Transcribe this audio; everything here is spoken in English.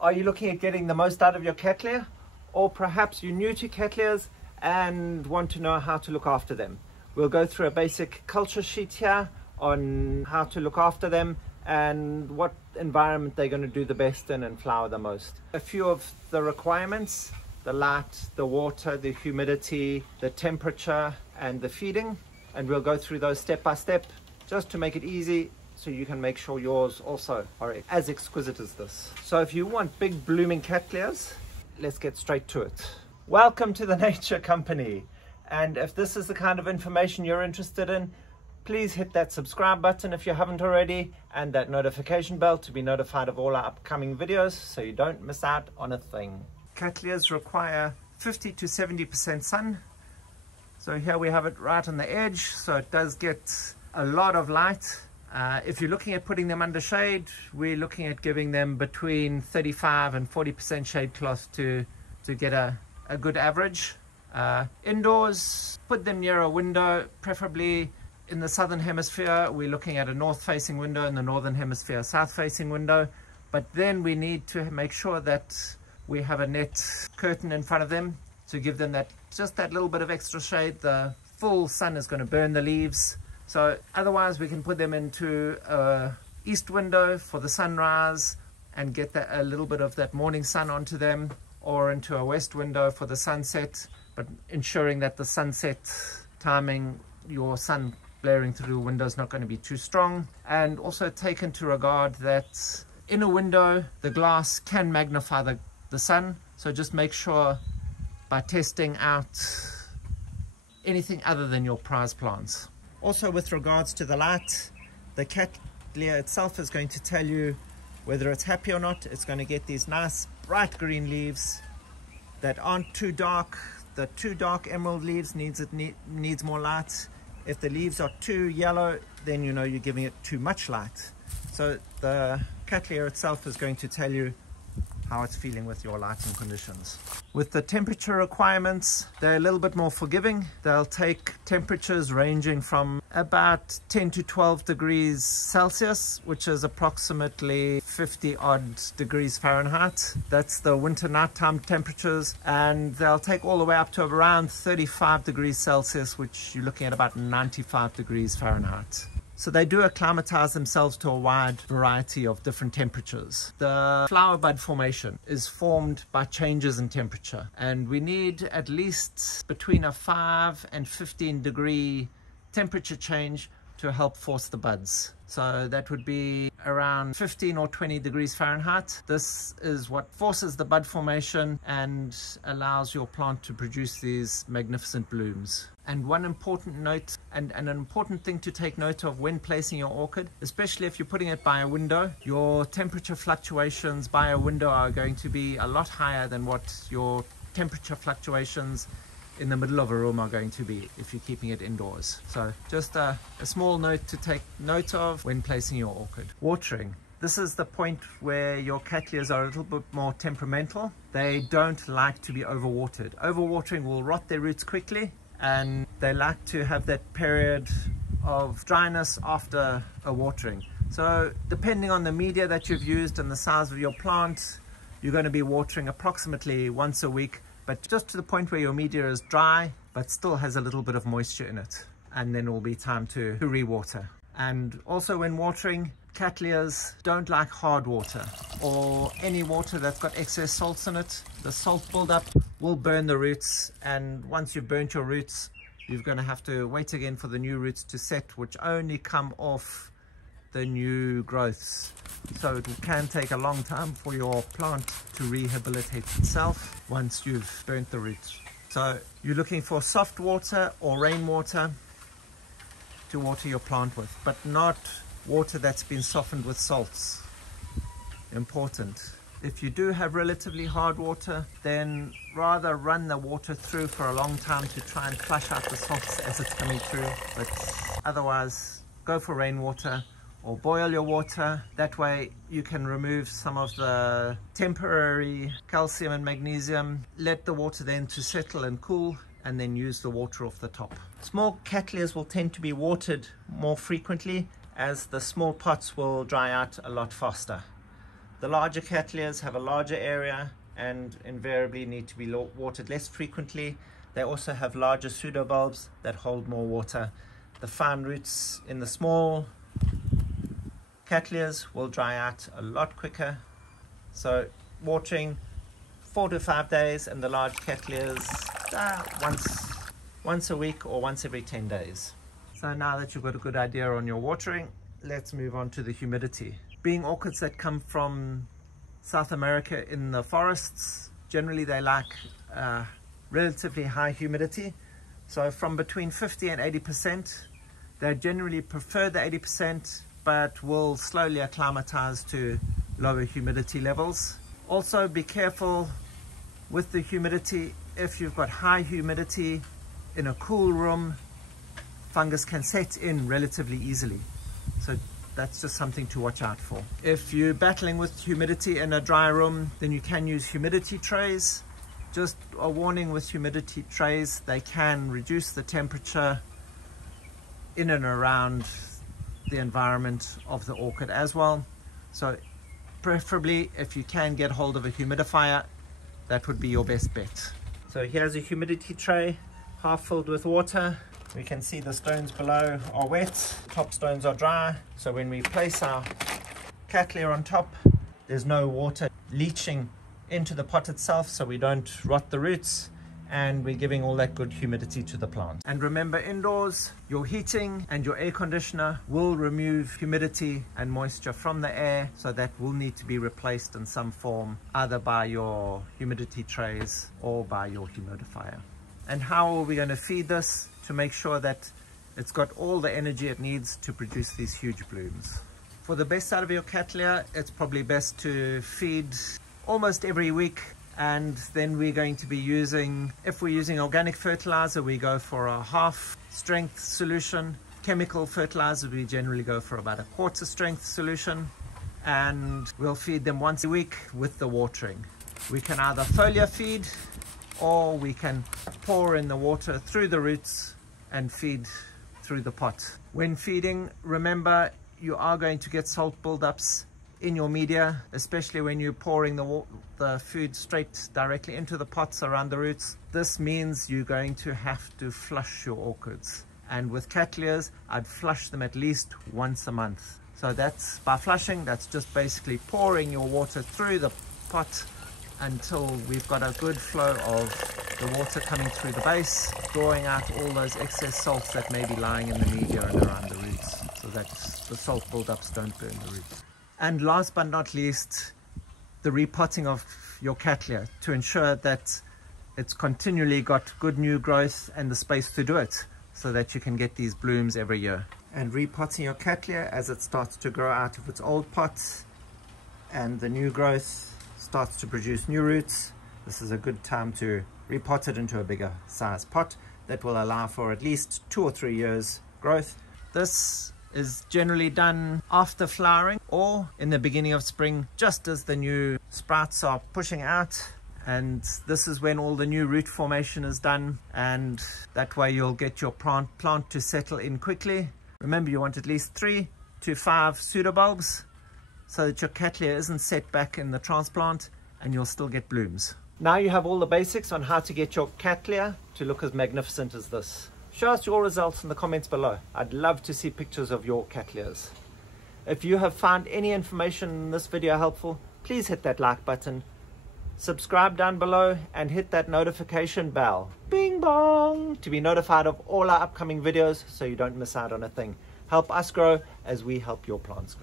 Are you looking at getting the most out of your Cattleya? Or perhaps you're new to Cattleyas and want to know how to look after them. We'll go through a basic culture sheet here on how to look after them and what environment they're going to do the best in and flower the most. A few of the requirements: the light, the water, the humidity, the temperature and the feeding, and we'll go through those step by step just to make it easy so you can make sure yours also are as exquisite as this. So if you want big blooming Cattleyas, let's get straight to it. Welcome to the Nature Company, and if this is the kind of information you're interested in, please hit that subscribe button if you haven't already, and that notification bell to be notified of all our upcoming videos so you don't miss out on a thing. Cattleyas require 50 to 70% sun. So here we have it right on the edge, so it does get a lot of light. If you're looking at putting them under shade, we're looking at giving them between 35 and 40% shade cloth to get a good average. Indoors, put them near a window, preferably in the southern hemisphere. We're looking at a north facing window, in the northern hemisphere south facing window, but then we need to make sure that we have a net curtain in front of them to give them just that little bit of extra shade. The full sun is going to burn the leaves. So otherwise we can put them into a east window for the sunrise and get a little bit of that morning sun onto them, or into a west window for the sunset, but ensuring that the sunset timing, your sun blaring through the window is not going to be too strong. And also take into regard that in a window the glass can magnify the sun, so just make sure by testing out anything other than your prize plants. Also, with regards to the light, the Cattleya itself is going to tell you whether it's happy or not. It's going to get these nice bright green leaves that aren't too dark. The too dark emerald leaves needs more light. If the leaves are too yellow, then you know you're giving it too much light. So the Cattleya itself is going to tell you how it's feeling with your lighting conditions. With the temperature requirements, they're a little bit more forgiving. They'll take temperatures ranging from about 10 to 12 degrees Celsius, which is approximately 50 odd degrees Fahrenheit. That's the winter nighttime temperatures, and they'll take all the way up to around 35 degrees Celsius, which you're looking at about 95 degrees Fahrenheit. So they do acclimatize themselves to a wide variety of different temperatures. The flower bud formation is formed by changes in temperature, and we need at least between a 5 and 15 degree temperature change to help force the buds. So that would be around 15 or 20 degrees Fahrenheit. This is what forces the bud formation and allows your plant to produce these magnificent blooms. And one important note, and an important thing to take note of when placing your orchid, especially if you're putting it by a window, your temperature fluctuations by a window are going to be a lot higher than what your temperature fluctuations in the middle of a room are going to be if you're keeping it indoors. So just a small note to take note of when placing your orchid. Watering. This is the point where your Cattleyas are a little bit more temperamental. They don't like to be overwatered. Overwatering will rot their roots quickly, and they like to have that period of dryness after a watering. So depending on the media that you've used and the size of your plant, you're going to be watering approximately once a week, but just to the point where your media is dry but still has a little bit of moisture in it, and then it will be time to re-water. And also when watering, Cattleyas don't like hard water or any water that's got excess salts in it. The salt buildup will burn the roots, and once you've burnt your roots, you're going to have to wait again for the new roots to set, which only come off the new growths. So it can take a long time for your plant to rehabilitate itself once you've burnt the roots. So you're looking for soft water or rainwater to water your plant with, but not water that's been softened with salts. Important. If you do have relatively hard water, then rather run the water through for a long time to try and flush out the salts as it's coming through. But otherwise, go for rainwater or boil your water. That way you can remove some of the temporary calcium and magnesium. Let the water then to settle and cool, and then use the water off the top. Small Cattleyas will tend to be watered more frequently, as the small pots will dry out a lot faster. The larger Cattleyas have a larger area and invariably need to be watered less frequently. They also have larger pseudobulbs that hold more water. The fine roots in the small Cattleyas will dry out a lot quicker. So watering 4 to 5 days, and the large Cattleyas once a week or once every 10 days. So now that you've got a good idea on your watering, let's move on to the humidity. Being orchids that come from South America in the forests, generally they like relatively high humidity. So from between 50 and 80%. They generally prefer the 80%, but will slowly acclimatize to lower humidity levels. Also be careful with the humidity. If you've got high humidity in a cool room, fungus can set in relatively easily. So that's just something to watch out for. If you're battling with humidity in a dry room, then you can use humidity trays. Just a warning with humidity trays, they can reduce the temperature in and around the environment of the orchid as well. So preferably, if you can get hold of a humidifier, that would be your best bet. So here's a humidity tray, half filled with water. We can see the stones below are wet, top stones are dry. So when we place our Cattleya on top, there's no water leaching into the pot itself, so we don't rot the roots, and we're giving all that good humidity to the plant. And remember, indoors, your heating and your air conditioner will remove humidity and moisture from the air, so that will need to be replaced in some form, either by your humidity trays or by your humidifier. And how are we going to feed this to make sure that it's got all the energy it needs to produce these huge blooms? For the best out of your Cattleya, it's probably best to feed almost every week. And then we're going to be using, if we're using organic fertilizer, we go for a half strength solution. Chemical fertilizer, we generally go for about a quarter strength solution. And we'll feed them once a week with the watering. We can either foliar feed, or we can pour in the water through the roots and feed through the pot. When feeding, remember, you are going to get salt buildups in your media, especially when you're pouring the food straight directly into the pots around the roots. This means you're going to have to flush your orchids. And with Cattleyas, I'd flush them at least once a month. So that's, by flushing, that's just basically pouring your water through the pot until we've got a good flow of the water coming through the base, drawing out all those excess salts that may be lying in the media and around the roots, so that the salt buildups don't burn the roots. And last but not least, the repotting of your Cattleya to ensure that it's continually got good new growth and the space to do it, so that you can get these blooms every year. And repotting your Cattleya as it starts to grow out of its old pots and the new growth starts to produce new roots. This is a good time to repot it into a bigger size pot that will allow for at least 2 or 3 years growth. This is generally done after flowering or in the beginning of spring, just as the new sprouts are pushing out. And this is when all the new root formation is done, and that way you'll get your plant to settle in quickly. Remember, you want at least 3 to 5 pseudobulbs so that your Cattleya isn't set back in the transplant and you'll still get blooms. Now you have all the basics on how to get your Cattleya to look as magnificent as this. Show us your results in the comments below. I'd love to see pictures of your Cattleyas. If you have found any information in this video helpful, please hit that like button, subscribe down below, and hit that notification bell, bing bong, to be notified of all our upcoming videos so you don't miss out on a thing. Help us grow as we help your plants grow.